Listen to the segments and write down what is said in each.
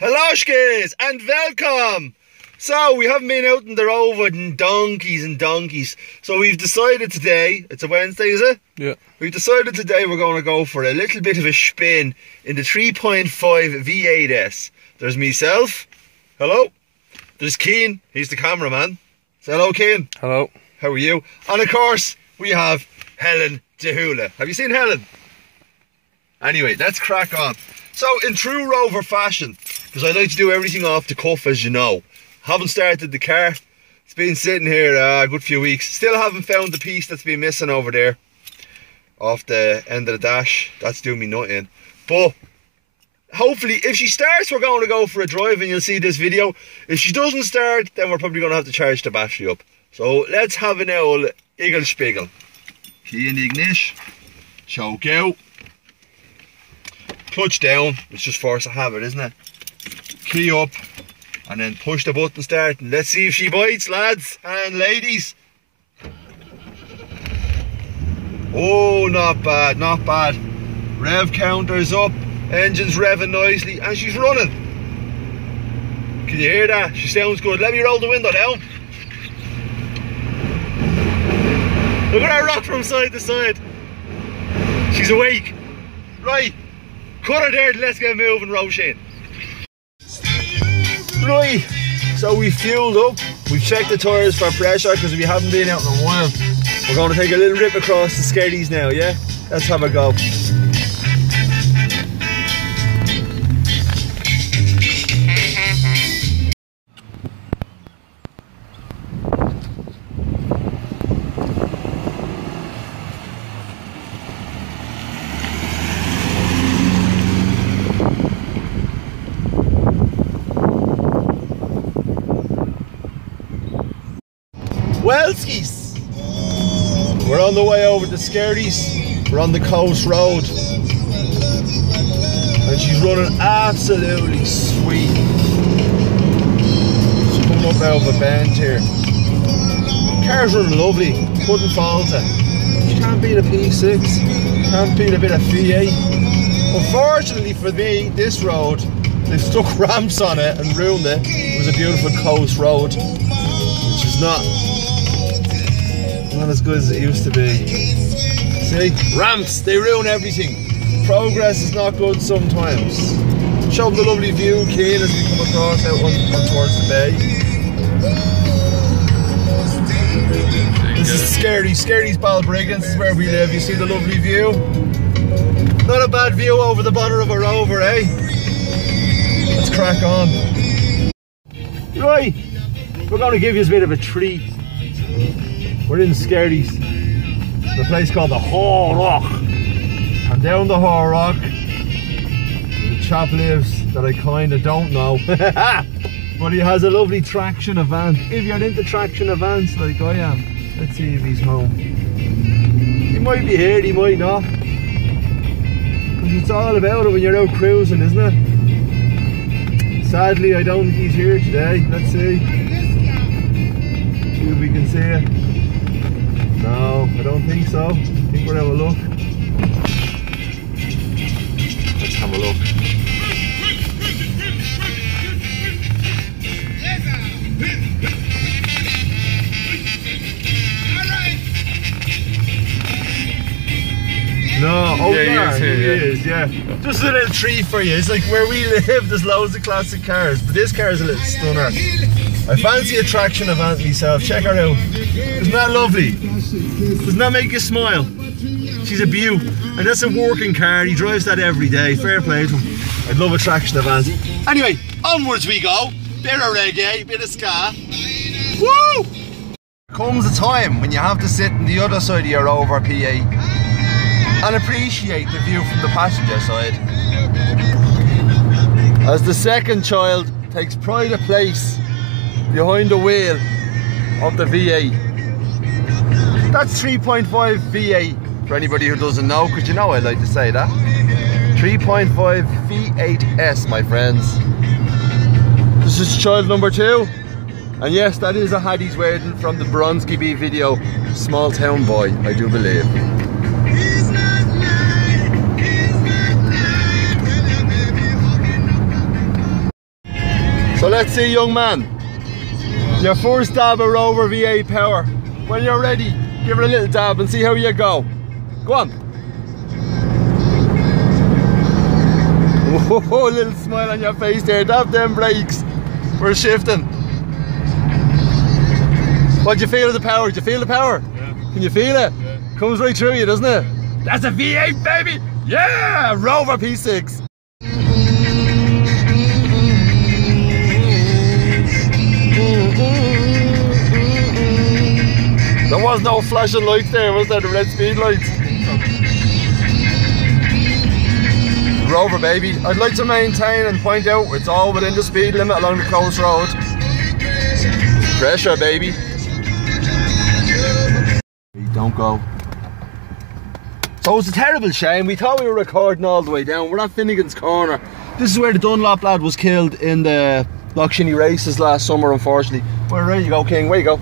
Helloshkes and welcome! So we haven't been out in the Rover in donkeys and donkeys. So we've decided today, it's a Wednesday, is it? Yeah. We've decided today we're going to go for a little bit of a spin in the 3.5 V8S. There's myself. Hello. There's Keane. He's the cameraman. Say hello, Keane. Hello. How are you? And of course, we have Helen DeHula. Have you seen Helen? Anyway, let's crack on. So, in true Rover fashion, because I like to do everything off the cuff, as you know. Haven't started the car. It's been sitting here a good few weeks. Still haven't found the piece that's been missing over there, off the end of the dash. That's doing me nut in. But hopefully, if she starts, we're going to go for a drive and you'll see this video. If she doesn't start, then we're probably going to have to charge the battery up. So, let's have an old Igel Spiegel. Key in the ignition. Choke out. Clutch down, it's just force of habit, isn't it? Key up, and then push the button start, and let's see if she bites, lads and ladies. Oh, not bad, not bad. Rev counter's up, engine's revving nicely, and she's running. Can you hear that? She sounds good. Let me roll the window down. Look at her rock from side to side. She's awake. Right. Cut her there, let's get moving, Roisin. Right, so we fueled up, we've checked the tyres for pressure because we haven't been out in a while. We're going to take a little rip across the Skerries now, yeah? Let's have a go. Well, skis, we're on the way over to Skerries. We're on the coast road, and she's running absolutely sweet. She's coming up out of a bend here. Car's running lovely, couldn't fault it. She can't beat a P6, can't beat a bit of V8. Unfortunately for me, this road, they've stuck ramps on it and ruined it. It was a beautiful coast road, which is not as good as it used to be. See, ramps, they ruin everything. Progress is not good sometimes. Show them the lovely view, Keane, as we come across out on towards the bay. This is Skerries Balbriggan. This is where we live. You see the lovely view? Not a bad view over the bonnet of a Rover, eh? Let's crack on. Right, we're going to give you a bit of a treat. We're in Skerries, the place called the Haw Rock, and down the Haw Rock, the chap lives that I kind of don't know, but he has a lovely traction event. If you're into traction events like I am, let's see if he's home. He might be here, he might not, because it's all about it when you're out cruising, isn't it? Sadly, I don't think he's here today. Let's see if we can see it. No, I don't think so. I think we'll have a look. Let's have a look. No, oh yeah, he is, yeah. Just a little treat for you. It's like where we live, there's loads of classic cars, but this car is a little stunner. I fancy a traction event myself. Check her out. Isn't that lovely? Doesn't that make you smile? She's a beaut. And that's a working car. He drives that every day. Fair play to him. I'd love a traction event. Anyway, onwards we go. Bit of reggae, bit of ska. Woo! Comes a time when you have to sit on the other side of your Rover P8 and appreciate the view from the passenger side. As the second child takes pride of place behind the wheel of the V8. That's 3.5 V8 for anybody who doesn't know, because you know I like to say that. 3.5 V8S, my friends. This is child number 2. And yes, that is a Hattie's wedding from the Bronski B video, Small Town Boy, I do believe. let's see, young man. Your first dab of Rover V8 power. When you're ready, give it a little dab and see how you go. Go on. Oh, a little smile on your face there. Dab them brakes. We're shifting. What do you feel of the power? Do you feel the power? Yeah. Can you feel it? Yeah. Comes right through you, doesn't it? That's a V8, baby! Yeah! Rover P6. There was no flashing lights there, was there? The red speed lights. Rover, baby. I'd like to maintain and point out it's all within the speed limit along the coast road. Pressure, baby. Don't go. So it's a terrible shame. We thought we were recording all the way down. We're at Finnegan's Corner. This is where the Dunlop lad was killed in the Lochshinny races last summer, unfortunately. Well, there you go, King. Where you go?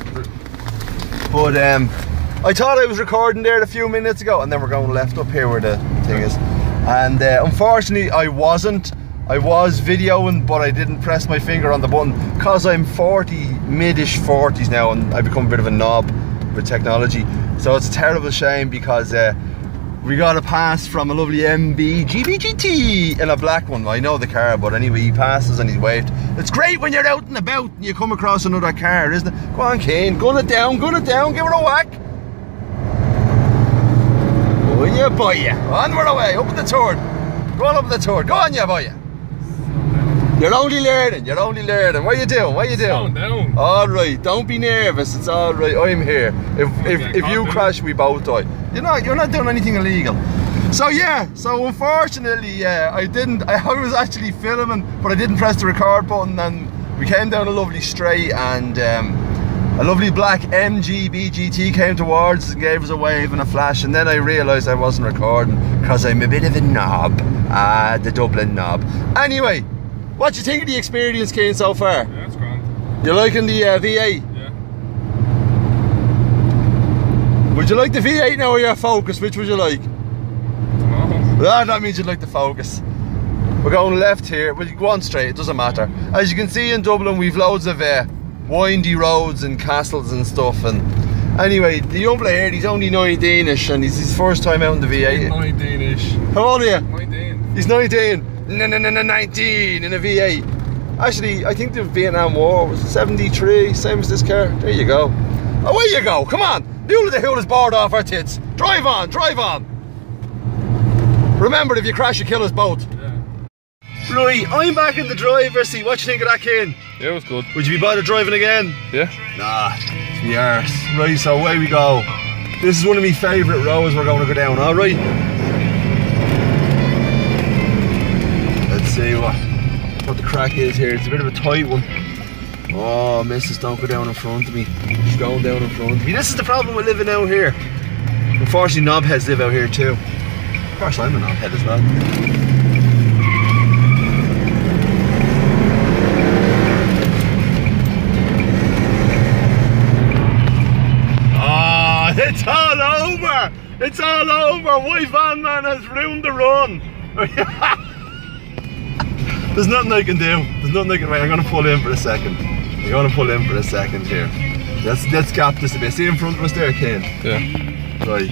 But I thought I was recording there a few minutes ago, and then we're going left up here where the thing is. And unfortunately, I wasn't. I was videoing, but I didn't press my finger on the button because I'm 40, mid-ish 40s now, and I've become a bit of a knob with technology. So it's a terrible shame because we got a pass from a lovely MB GBGT in a black one. I know the car, but anyway, he passes and he's waved. It's great when you're out and about and you come across another car, isn't it? Go on, Kane, gun it down, give it a whack. Oh yeah, boy, yeah. Onward away, up the turn. Go on up the turn, go on, yeah, boy. You're only learning, you're only learning. What are you doing, what are you doing? Down. Alright, don't be nervous, it's alright, I'm here. If you crash, we both die. You're not doing anything illegal. So yeah, so unfortunately, I was actually filming, but I didn't press the record button, and we came down a lovely straight, and a lovely black MG BGT came towards us and gave us a wave and a flash, and then I realised I wasn't recording because I'm a bit of a knob, the Dublin knob. Anyway, what do you think of the experience, Kane, so far? Yeah, it's grand. You liking the V8? Yeah. Would you like the V8 now or your Focus? Which would you like? No. Ah, that means you'd like the Focus. We're going left here. Well, you go on straight, it doesn't matter. As you can see in Dublin, we've loads of windy roads and castles and stuff. And anyway, the young player here, he's only 19ish, and he's his first time out in the V8. 19ish. How old are you? 19. He's 19. 19 in a V8. Actually, I think the Vietnam War was 73, same as this car. There you go. Away you go, come on. Mule of the hill is bored off our tits. Drive on, drive on. Remember, if you crash, you kill us both. Yeah. Right, I'm back in the driver's seat. What do you think of that, Kane? Yeah, it was good. Would you be bothered driving again? Yeah. Nah, it's me arse. Right, so away we go. This is one of my favourite roads we're going to go down, alright? Let's see what the crack is here. It's a bit of a tight one. Oh, missus, don't go down in front of me. She's going down in front of me. This is the problem with living out here. Unfortunately, knobheads live out here too. Of course, I'm a knobhead as well. Oh, it's all over! It's all over! White van man has ruined the run! There's nothing I can do. There's nothing I can. Wait, I'm gonna pull in for a second. I'm gonna pull in for a second here. Let's gap this a bit. See in front of us there, Kane? Yeah. Right.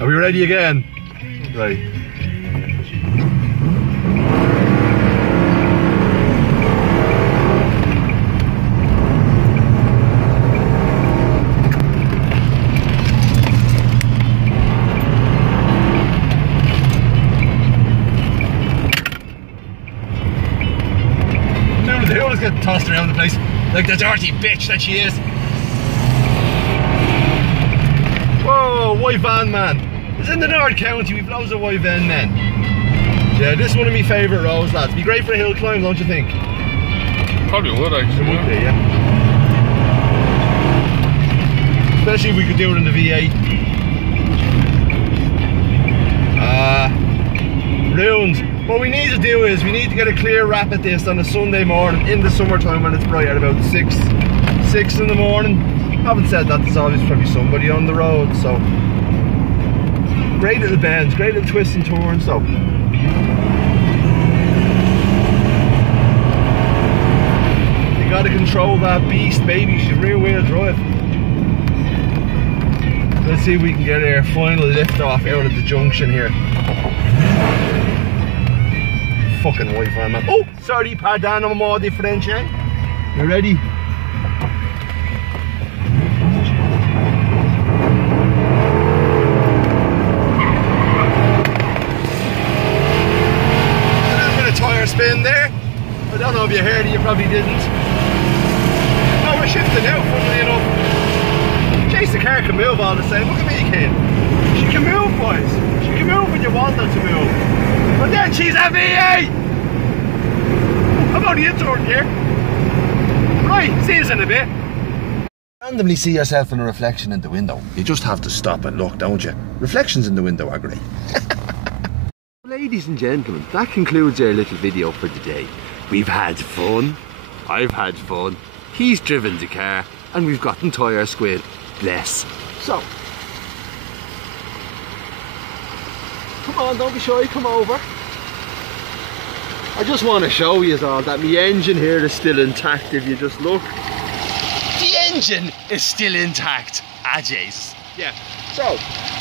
Are we ready again? Right. They always get tossed around the place like the dirty bitch that she is. Whoa, white van man. It's in the North County, we've loads of white van men. Yeah, this is one of my favourite roads, lads. Be great for a hill climb, don't you think? Probably would, actually. It would be, yeah. Especially if we could do it in the V8. Ruined. What we need to do is we need to get a clear wrap at this on a Sunday morning in the summertime when it's bright at about 6 in the morning. Having said that, there's always probably somebody on the road, so great little bends, great little twists and turns, so gotta control that beast, baby. She's rear wheel drive. Let's see if we can get our final lift off out of the junction here. Fucking Wi-Fi, man. Oh, sorry, pardon, I'm more differential. You ready? Tire spin there. I don't know if you heard it, you probably didn't. No, we're shifting out, funnily enough. Chase, the car can move all the same. Look at me, kid. She can move, boys. She can move when you want her to move. But then she's a V8! I'm only in third gear. Right, see you in a bit. Randomly see yourself in a reflection in the window. You just have to stop and look, don't you? Reflections in the window are great. Ladies and gentlemen, that concludes our little video for today. We've had fun, I've had fun, he's driven the car, and we've gotten tyre squid. Bless. So, come on, don't be shy, come over. I just want to show you all that my engine here is still intact if you just look. The engine is still intact, Jesus. Yeah, so,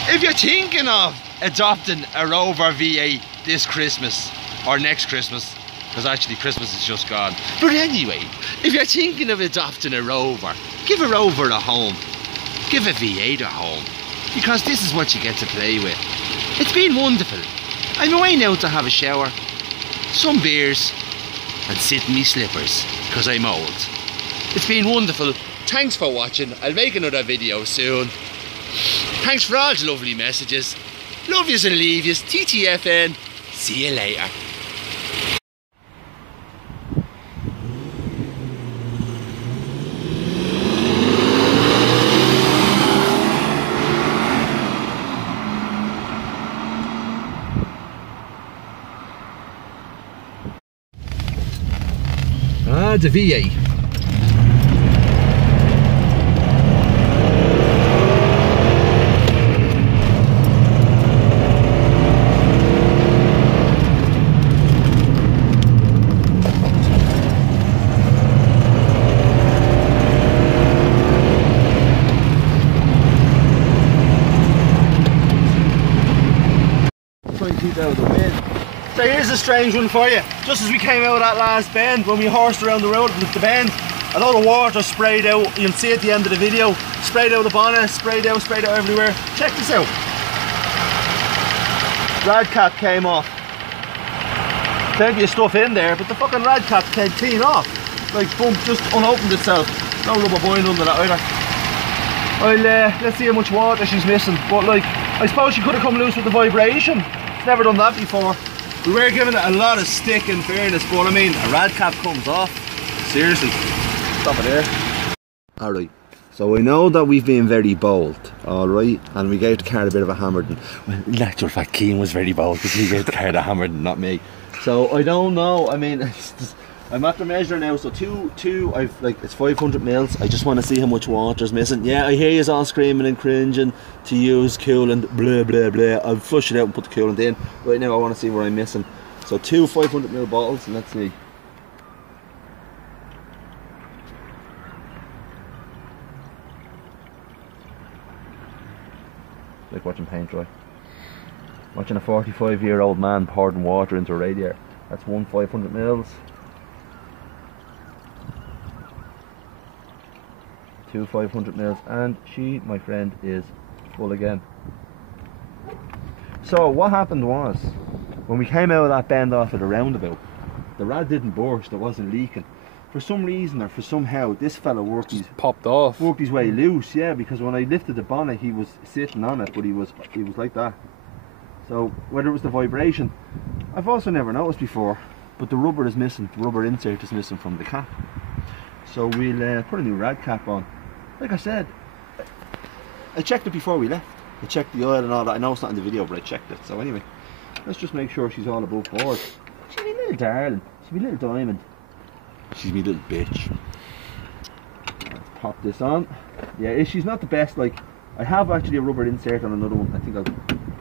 if you're thinking of adopting a Rover V8 this Christmas or next Christmas, because actually Christmas is just gone, but anyway, if you're thinking of adopting a Rover, give a Rover a home, give a V8 a home, because this is what you get to play with. It's been wonderful. I'm away now to have a shower, some beers, and sit in me slippers because I'm old. It's been wonderful. Thanks for watching. I'll make another video soon. Thanks for all the lovely messages. Love yous and leave yous. TTFN. See you later. Ah, the V8. Out of the wind. So here's a strange one for you. Just as we came out of that last bend, when we horsed around the road with the bend, a lot of water sprayed out. You'll see at the end of the video. Sprayed out the bonnet, sprayed out everywhere. Check this out. Rad cap came off. Plenty of stuff in there, but the fucking rad cap came clean off. Like, boom, just unopened itself. No rubber band under that either. Let's see how much water she's missing. But like, I suppose she could have come loose with the vibration. Never done that before. We were giving it a lot of stick in fairness, but I mean, a rad cap comes off. Seriously. Stop it there. Alright, so I know that we've been very bold, alright, and we gave the car a bit of a hammering. Well, in actual fact, Keane was very bold because he gave the car the hammering, not me. So I don't know, I mean, I'm at the measure now, so it's 500 mils. I just want to see how much water's missing. Yeah, I hear you all screaming and cringing to use coolant, blah blah blah. I'll flush it out and put the coolant in. Right now I want to see what I'm missing. So 2 500 ml bottles, and let's see. Like watching paint dry. Watching a 45-year-old man pouring water into a radiator. That's 1 500 mils. 2 500 mils, and she, my friend, is full again. So what happened was, when we came out of that bend off of the roundabout, the rad didn't burst, it wasn't leaking. For some reason or for somehow, this fella worked his way loose, yeah, because when I lifted the bonnet he was sitting on it, but he was like that. So whether it was the vibration, I've also never noticed before, but the rubber is missing, the rubber insert is missing from the cap. So we'll put a new rad cap on. Like I said, I checked it before we left. I checked the oil and all that. I know it's not in the video, but I checked it. So anyway, let's just make sure she's all above board. She's my little darling. She's my little diamond. She's my little bitch. Let's pop this on. Yeah, she's not the best. Like, I have actually a rubber insert on another one. I think I'll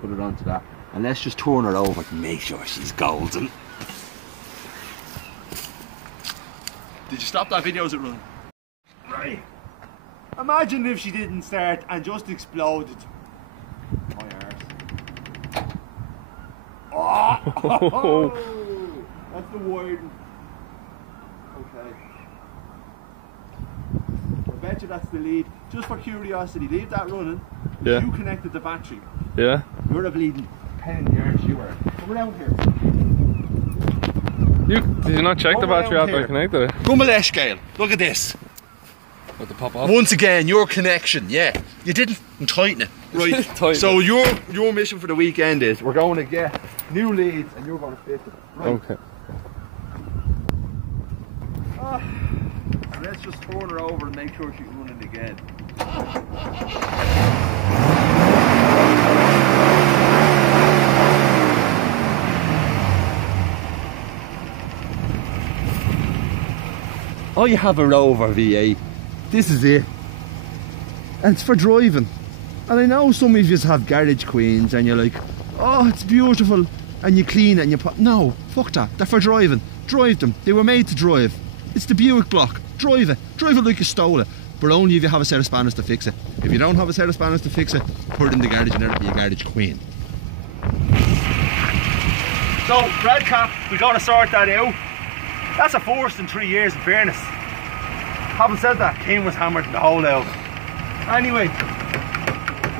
put it onto that. And let's just turn her over to make sure she's golden. Did you stop that video? Is it running? Right. Imagine if she didn't start and just exploded. My arse. Oh! That's the warden. Okay. I bet you that's the lead. Just for curiosity, leave that running. Yeah. You connected the battery. Yeah. You're a bleeding pain in the arse, you are. Come around here. Did you not check the battery after I connected it? Gumalesh scale. Look at this. What, the pop off? Once again, your connection. Yeah. You didn't tighten it. Right. Tighten So your mission for the weekend is we're going to get new leads and you're going to fit them. Right. Okay. Let's just turn her over and make sure she's running again. Oh, you have a Rover V8. This is it. And it's for driving. And I know some of you have garage queens and you're like, oh, it's beautiful. And you clean it and you put... No, fuck that. They're for driving. Drive them. They were made to drive. It's the Buick block. Drive it. Drive it like you stole it. But only if you have a set of spanners to fix it. If you don't have a set of spanners to fix it, put it in the garage and it'll be a garage queen. So, red cap, we got to sort that out. That's a first in 3 years, in fairness. Having said that, Kim was hammered the whole out. Anyway,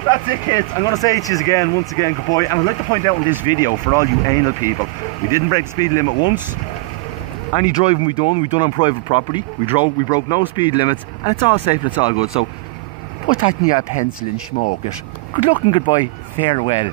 that's it, kids. I'm going to say to you again, once again, goodbye. And I'd like to point out in this video, for all you anal people, we didn't break the speed limit once. Any driving we done on private property. We broke no speed limits, and it's all safe and it's all good. So, put that in your pencil and smoke it. Good luck and goodbye. Farewell.